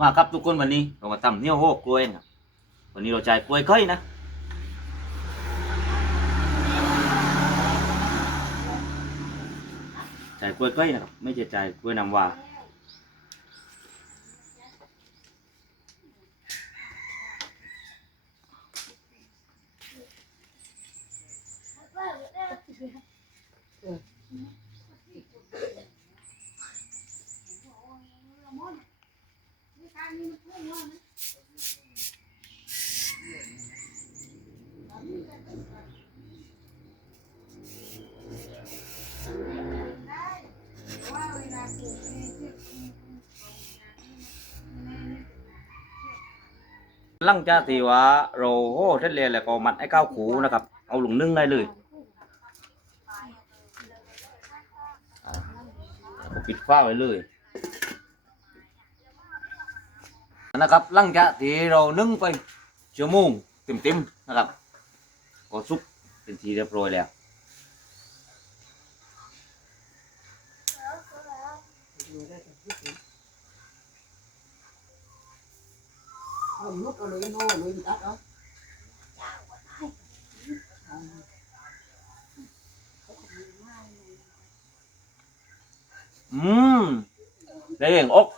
มาครับทุกคนวันนี้เรามาทำเนี้ยวโฮกกล้วยนะวันนี้เราใช้กล้วยไข่นะใช้กล้วยไข่นะครับไม่ใช่ใช้กล้วยน้ำว้าหลังจากที่ว่าเราโห่เสร็จแล้วก็มัดไอ้ข้าวขูนะครับเอาลงนึ่งได้เลยแล้วก็ปิดฝ้าไว้เลยนะครับหลังจากที่เรานึ่งไปชั่วโมงเต็มๆนะครับก็สุกเป็นทีเรียบร้อยแล้วได้เองอก